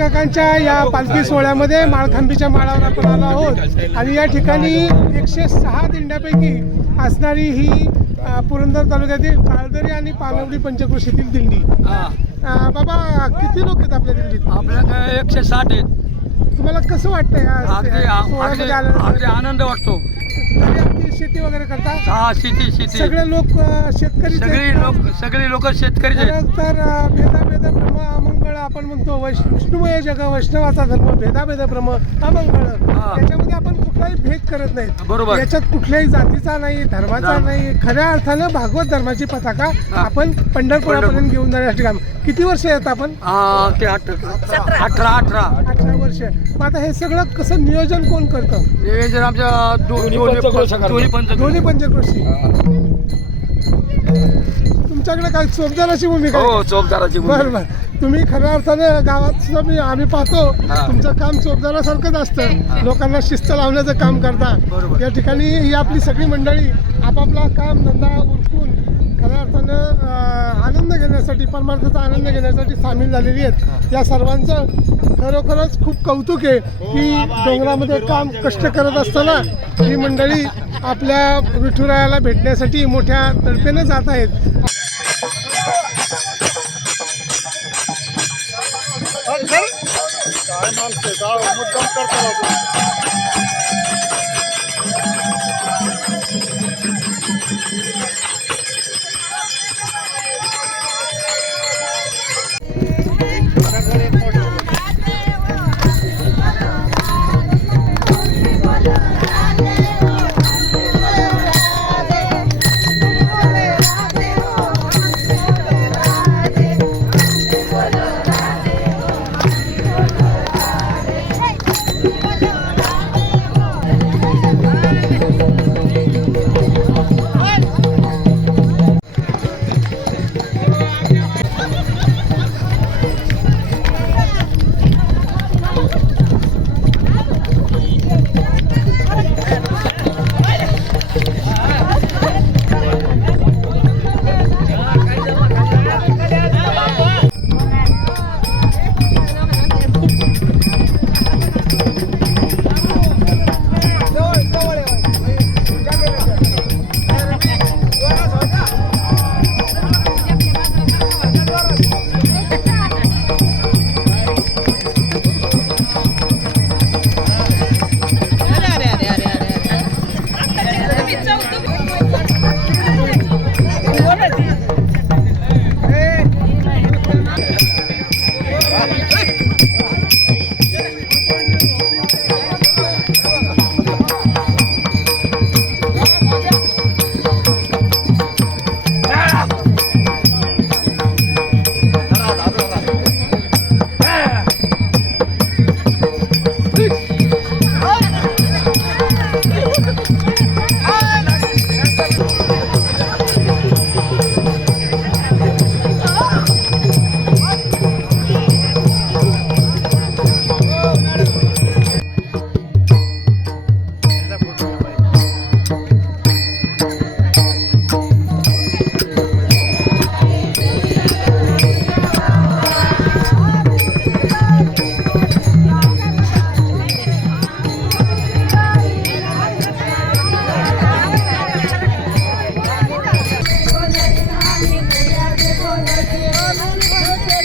काकांच्या या पालखी सोहळ्यामध्ये माळखांबीच्या माळावर आपण आलो आहोत. आणि या ठिकाणी एकशे सहा दिंड्यापैकी असणारी ही पुरंदर तालुक्यातील काळदरी आणि पालवडी पंचक्रोशीतील दिंडी. बाबा किती लोक आहेत आपल्या दिंडीत? आपल्याकडे एकशे साठ आहेत. तुम्हाला कसं वाटतं या सोहळ्यामध्ये आल्यानंतर? आनंद वाटतो. शेती वगैरे करता हा शेती शेती सगळे लोक आहेत सगळी का? लोक सगळी लोक शेतकरीच आहेत तर अ, भेदाभेद भ्रम अमंगळ आपण म्हणतो वैष् विष्णुमय जग वैष्णवाचा धर्म भेदाभेद भ्रम अमंगळ हा. याच्यामध्ये आपण कुठलाही भेद करत नाही बरोबर. याच्यात कुठल्याही जातीचा नाही धर्माचा धर्म. नाही खऱ्या अर्थानं भागवत धर्माची पताका हा. आपण पंढरपुरापर्यंत पंढरपूर. घेऊन जाण्यासाठी काम किती वर्ष आहेत आपण हा ते अठरा अठरा अठरा वर्ष मग आता हे सगळं कसं नियोजन कोण करतं जर आमच्या दो- दोन्ही दोन्ही पंच दोन्ही पंचक्रोशी. तुमच्याकडे काय चोपदाराची भूमिका आहे? हो चौकदाराची बरं बरं. तुम्ही खऱ्या अर्थानं गावात सुद्धा मी आम्ही पाहतो. हा. तुमचं काम चोपदारासारखंच असतं. लोकांना शिस्त लावण्याचं काम करता. बरोबर. या ठिकाणी ही आपली सगळी मंडळी आपापला काम धंदा उरकून आनंद घेण्यासाठी परमार्थाचा आनंद घेण्यासाठी सामील झालेली आहेत. या सर्वांचं खरोखरच खूप कौतुक आहे की डोंगरामध्ये काम कष्ट करत असताना ही मंडळी आपल्या विठुरायाला भेटण्यासाठी मोठ्या तडफेनं जात आहेत.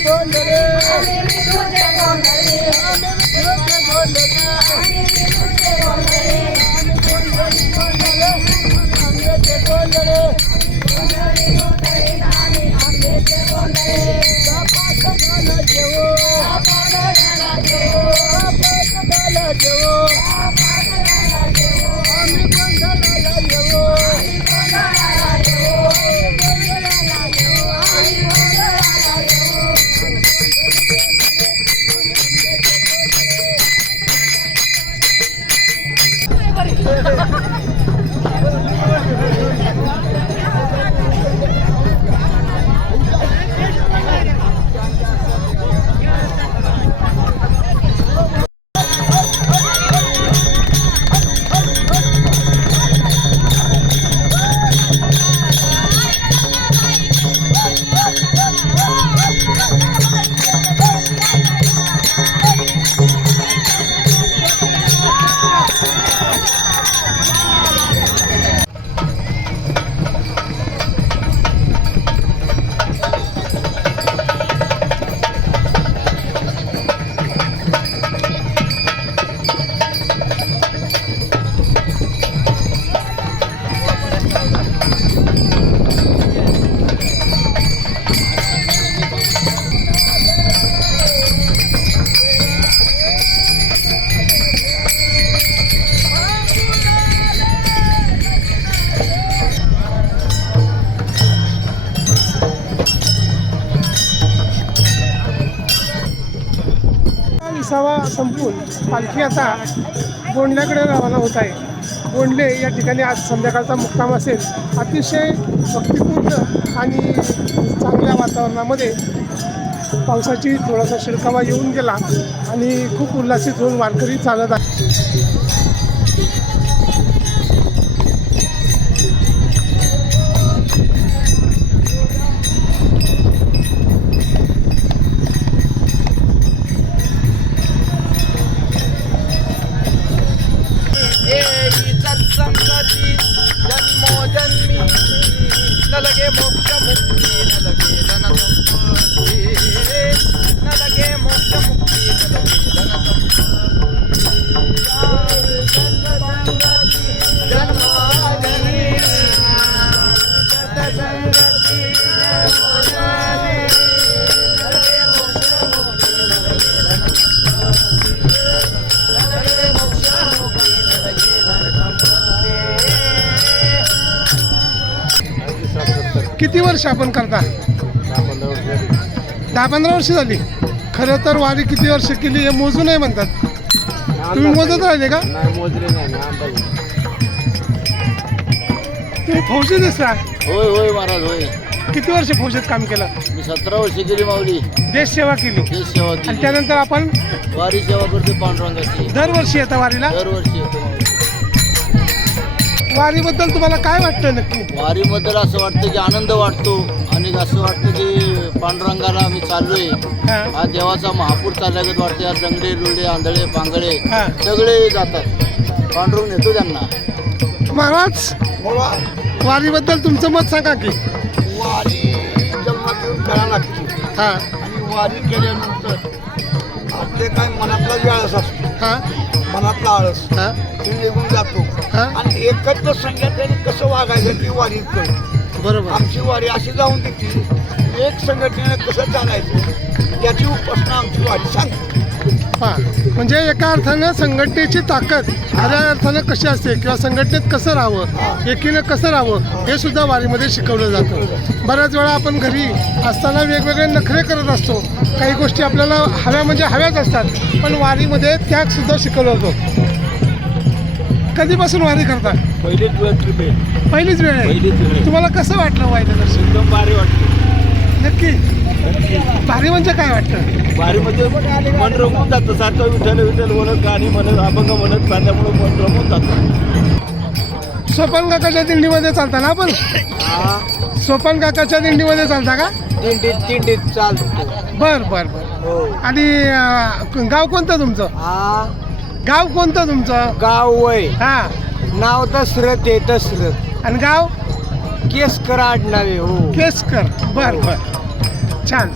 বন্ধরে विसावा संपून पालखी आता गोंडल्याकडे रवाना होत आहे. गोंडले या ठिकाणी आज संध्याकाळचा मुक्काम असेल. अतिशय भक्तिपूर्ण आणि चांगल्या वातावरणामध्ये पावसाची थोडासा शिडकावा येऊन गेला आणि खूप उल्हासित होऊन वारकरी चालत आहे संगती जन्मो जन्मी न लगे मोक्ष मुक्ती. किती वर्ष आपण करता? दहा पंधरा वर्ष झाली. खरं तर वारी किती वर्ष केली हे मोजू नाही म्हणतात. तुम्ही मोजत राहिले का? तुम्ही फौजी दिसता होय होय महाराज होय. किती वर्ष फौजीत काम केलं? मी सतरा वर्ष केली माऊली. देश सेवा केली. देश सेवा आणि केली त्यानंतर आपण वारी सेवा करते पांडुरंगाची. दरवर्षी येता वारीला? दरवर्षी येतो. वारीबद्दल तुम्हाला काय वाटतं नक्की? वारीबद्दल असं वाटतं की आनंद वाटतो आणि असं वाटतं की पांडुरंगाला आम्ही चाललोय. हा. हा देवाचा महापूर चालल्यागत वाटते. यात लंगडे रुळे आंधळे पांगळे हा. सगळे जातात. पांडुरंग नेतो त्यांना. महाराज वारीबद्दल तुमचं मत सांगा की. वारी जन्मात येऊन करायला लागते हा. आणि वारी केल्यानंतर आपले काय मनातला आळस असतो. हा. मनातला आळस हा? ते निघून जातो. हा? आणि एकत्र संघटनेने कसं वागायचं ती वारी कळते बरोबर. आमची वारी अशी जाऊन देते एक संघटनेने कसं चालायचं याची उपासना आमची वारी. सांगते हा म्हणजे एका अर्थानं संघटनेची ताकद खऱ्या अर्थानं कशी असते किंवा संघटनेत कसं राहावं एकीनं कसं राहावं हे सुद्धा वारीमध्ये शिकवलं जातं. बऱ्याच वेळा आपण घरी असताना वेगवेगळे नखरे करत असतो. काही गोष्टी आपल्याला हव्या म्हणजे हव्याच असतात पण वारीमध्ये त्याग सुद्धा शिकवलं जातो. कधीपासून वारी करता? पहिलीच वेळ ट्रिप आहे पहिलीच वेळ आहे. पहिलीच वेळ आहे. तुम्हाला कसं वाटलं वाईट दर्शन? एकदम भारी वाटते नक्की. भारी म्हणजे काय वाटतं? वारीमध्ये मन रमून जातं. सारखं विठ्ठल विठ्ठल म्हणत गाणी म्हणत अभंग म्हणत चालल्यामुळे मन रमून जातं. सोपान काकाच्या दिंडीमध्ये चालता ना आपण? सोपान काकाच्या दिंडीमध्ये चालता का? दिंडीत दिंडीत चालतो. बर बर बर. हो. आणि अं, गाव कोणतं तुमचं? हा. गाव कोणतं तुमचं? गाव वय. हा. नाव दशरथ आहे दशरथ आणि गाव? केसकर आडनावे हो. केसकर बर बर. छान.